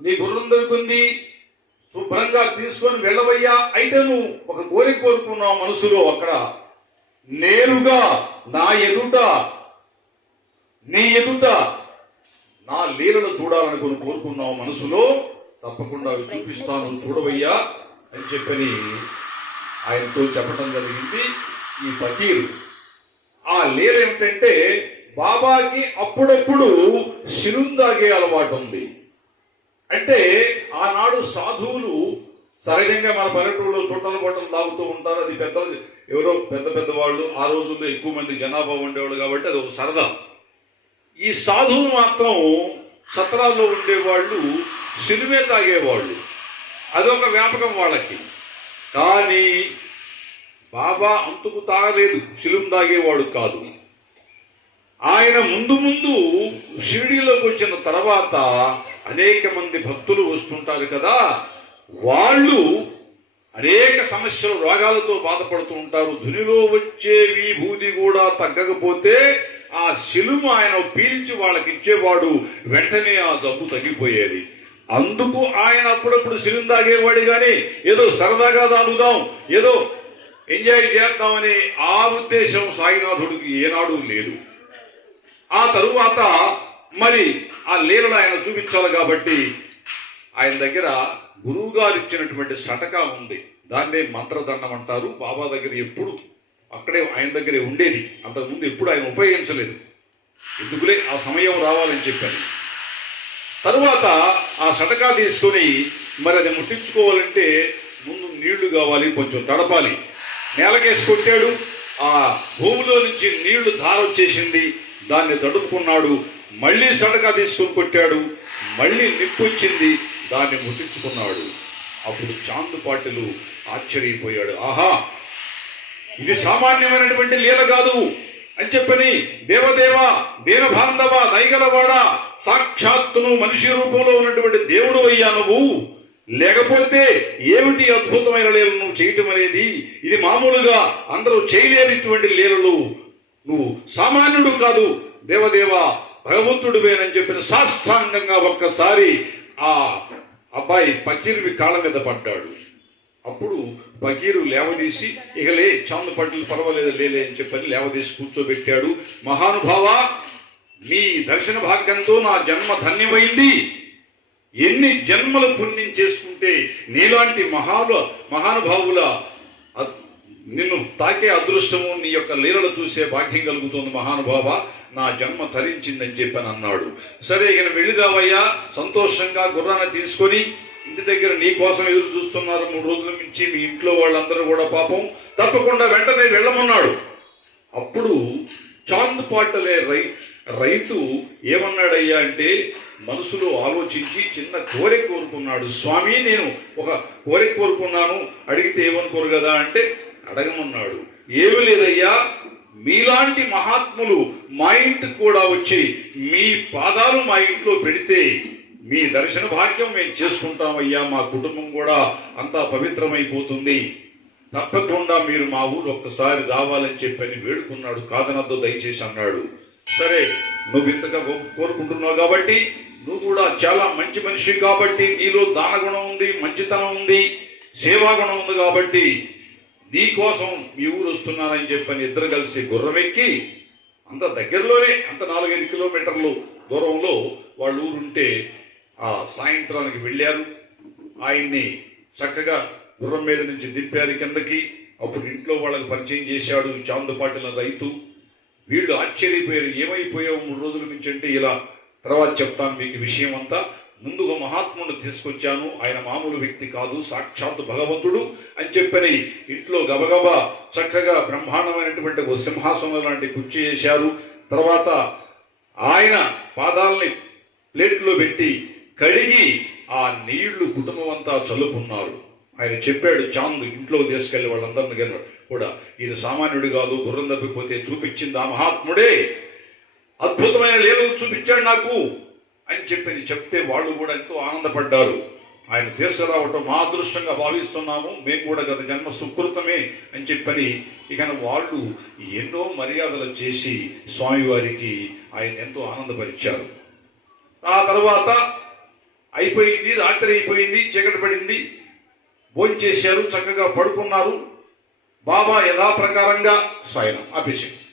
నీ గుర్రం దొరికింది శుభ్రంగా తీసుకొని వెళ్ళవయ్యా. అయితే నువ్వు ఒక కోరిక కోరుకున్నావు మనసులో అక్కడ. నేరుగా నా ఎదుట నీ ఎదుట నా లీలను చూడాలనుకుని కోరుకున్నావు మనసులో. తప్పకుండా చూపిస్తాను చూడవయ్యా అని చెప్పని ఆయనతో చెప్పడం జరిగింది. ఈ ఫకీరు ఆ లీల ఏమిటంటే బాబాకి అప్పుడప్పుడు సిరుందాగే అలవాటు ఉంది. అంటే ఆనాడు సాధువులు సహజంగా మన పల్లెటూరులో చుట్టల బట్టలు తాగుతూ ఉంటారు. అది పెద్ద ఎవరో పెద్ద పెద్ద వాళ్ళు ఆ రోజుల్లో ఎక్కువ మంది జనాభా ఉండేవాళ్ళు కాబట్టి అది ఒక సరదా. ఈ సాధువులు మాత్రం సత్రాల్లో ఉండేవాళ్ళు సినిమే తాగేవాళ్ళు. అదొక వ్యాపకం వాళ్ళకి. కానీ బాబా అంతుకు తాగలేదు సిలుం తాగేవాడు కాదు. ఆయన ముందు ముందు షిరిడీలోకి వచ్చిన తర్వాత అనేక మంది భక్తులు వస్తుంటారు కదా వాళ్ళు అనేక సమస్యలు రోగాలతో బాధపడుతూ ఉంటారు. ధునిలో వచ్చే విభూతి కూడా తగ్గకపోతే ఆ శిలుము ఆయన పీల్చి వాళ్ళకి ఇచ్చేవాడు వెంటనే ఆ జబ్బు తగ్గిపోయేది. అందుకు ఆయన అప్పుడప్పుడు శిలుం తాగేవాడు కానీ ఏదో సరదాగా తాగుదాం ఏదో ఎంజాయ్ చేద్దామనే ఆ ఉద్దేశం సాయినాథుడికి ఏనాడు లేదు. ఆ తరువాత మరి ఆ లీలను ఆయన చూపించాలి కాబట్టి ఆయన దగ్గర గురువు గారు ఇచ్చినటువంటి సటకా ఉంది. దాన్నే మంత్రదండం అంటారు. బాబా దగ్గర ఎప్పుడు అక్కడే ఆయన దగ్గరే ఉండేది. అంతకుముందు ఎప్పుడు ఆయన ఉపయోగించలేదు. ఎందుకులే? ఆ సమయం రావాలని చెప్పాను తరువాత ఆ సటకా తీసుకొని మరి అది ముట్టించుకోవాలంటే ముందు నీళ్ళు కావాలి కొంచెం తడపాలి. నేలకేసి కొట్టాడు. ఆ భూమిలో నుంచి నీళ్ళు ధార వచ్చేసింది. దాన్ని తడుపుకున్నాడు మళ్ళీ సడక తీసుకుని కొట్టాడు మళ్ళీ నిప్పొచ్చింది దాన్ని ముట్టించుకున్నాడు. అప్పుడు చాందుపాటిలు ఆశ్చర్యపోయాడు. ఆహా ఇది సామాన్యమైనటువంటి లీల కాదు అని చెప్పని దేవదేవ దీనబాంధవ దైగలవాడ సాక్షాత్తును మనిషి రూపంలో ఉన్నటువంటి దేవుడు అయ్యా నువ్వు. లేకపోతే ఏమిటి అద్భుతమైన లీలను నువ్వు చేయటం అనేది? ఇది మామూలుగా అందరూ చేయలేనిటువంటి లీలలు. నువ్వు సామాన్యుడు కాదు దేవదేవ భగవంతుడివేనని చెప్పిన సాష్టాంగంగా ఒక్కసారి ఆ అబ్బాయి పకీరువి కాళ్ళ మీద పడ్డాడు. అప్పుడు బకీరు లేవదీసి ఇకలే చాందు పట్టులు పర్వాలేదు లేలే అని చెప్పని లేవదీసి కూర్చోబెట్టాడు. మహానుభావ నీ దర్శన భాగ్యంతో నా జన్మ ధన్యమైంది. ఎన్ని జన్మలు పుణ్యం చేసుకుంటే నీలాంటి మహాలు మహానుభావుల నిన్ను తాకే అదృష్టము నీ యొక్క లీలలు చూసే భాగ్యం కలుగుతుంది మహానుభావ. నా జన్మ తరించిందని చెప్పని అన్నాడు. సరే ఇక వెళ్ళి రావయ్యా. సంతోషంగా గుర్రాన్ని తీసుకొని ఇంటి దగ్గర నీ కోసం ఎదురు చూస్తున్నారు. మూడు రోజుల నుంచి మీ ఇంట్లో వాళ్ళందరూ కూడా పాపం. తప్పకుండా వెంటనే వెళ్ళమన్నాడు. అప్పుడు చాంద్ పాటలే రై రైతు ఏమన్నాడయ్యా అంటే మనసులో ఆలోచించి చిన్న కోరిక కోరుకున్నాడు. స్వామి నేను ఒక కోరిక కోరుకున్నాను. అడిగితే ఏమనుకోరు కదా? అంటే అడగమన్నాడు. ఏమి లేదయ్యా మీలాంటి మహాత్ములు మా ఇంటికి కూడా వచ్చి మీ పాదాలు మా ఇంట్లో పెడితే మీ దర్శన భాగ్యం మేము చేసుకుంటామయ్యా మా కుటుంబం కూడా అంతా పవిత్రమైపోతుంది. తప్పకుండా మీరు మా ఊరు ఒక్కసారి రావాలని చెప్పని వేడుకున్నాడు. కాదనద్దు దయచేసి అన్నాడు. సరే నువ్వు ఇంతగా కోరుకుంటున్నావు కాబట్టి నువ్వు కూడా చాలా మంచి మనిషి కాబట్టి నీలో దాన గుణం ఉంది మంచితనం ఉంది సేవా గుణం ఉంది కాబట్టి నీ కోసం మీ ఊరు వస్తున్నానని చెప్పని ఇద్దరు కలిసి గుర్రమెక్కి అంత దగ్గరలోనే అంత నాలుగైదు కిలోమీటర్లు దూరంలో వాళ్ళ ఊరుంటే ఆ సాయంత్రానికి వెళ్ళారు. ఆయన్ని చక్కగా గుర్రం మీద నుంచి దింపారు కిందకి. అప్పుడు ఇంట్లో వాళ్ళకి పరిచయం చేశాడు చాందుపాటిన రైతు. వీళ్ళు ఆశ్చర్యపోయారు ఏమైపోయావు? మూడు రోజుల నుంచి అంటే ఇలా తర్వాత చెప్తాను మీకు విషయం అంతా ముందుగా మహాత్మును తీసుకొచ్చాను. ఆయన మామూలు వ్యక్తి కాదు సాక్షాత్ భగవంతుడు అని చెప్పని ఇంట్లో గబగబా చక్కగా బ్రహ్మాండమైనటువంటి ఓ సింహాసనం లాంటి కుర్చీ చేశారు తర్వాత ఆయన పాదాలని ప్లేట్లో పెట్టి కడిగి ఆ నీళ్ళు కుటుంబం అంతా చల్లుకున్నారు. ఆయన చెప్పాడు చాంద్ ఇంట్లో తీసుకెళ్ళి వాళ్ళందరిని కూడా ఈయన సామాన్యుడు కాదు గుర్రం తప్పిపోతే చూపించింది ఆ మహాత్ముడే. అద్భుతమైన లీలలు చూపించాడు నాకు. అని చెప్పి చెప్తే వాళ్ళు కూడా ఎంతో ఆనందపడ్డారు. ఆయన తీసుకురావటం మా అదృష్టంగా భావిస్తున్నాము. మేము కూడా గత జన్మ సుకృతమే అని చెప్పని ఇక వాళ్ళు ఎన్నో మర్యాదలు చేసి స్వామివారికి ఆయన ఎంతో ఆనందపరిచారు. ఆ తర్వాత అయిపోయింది రాత్రి అయిపోయింది చీకటి పడింది. భోంచేశారు చక్కగా పడుకున్నారు. బాబా యథాప్రకారంగా స్వయనం ఆపేసాడు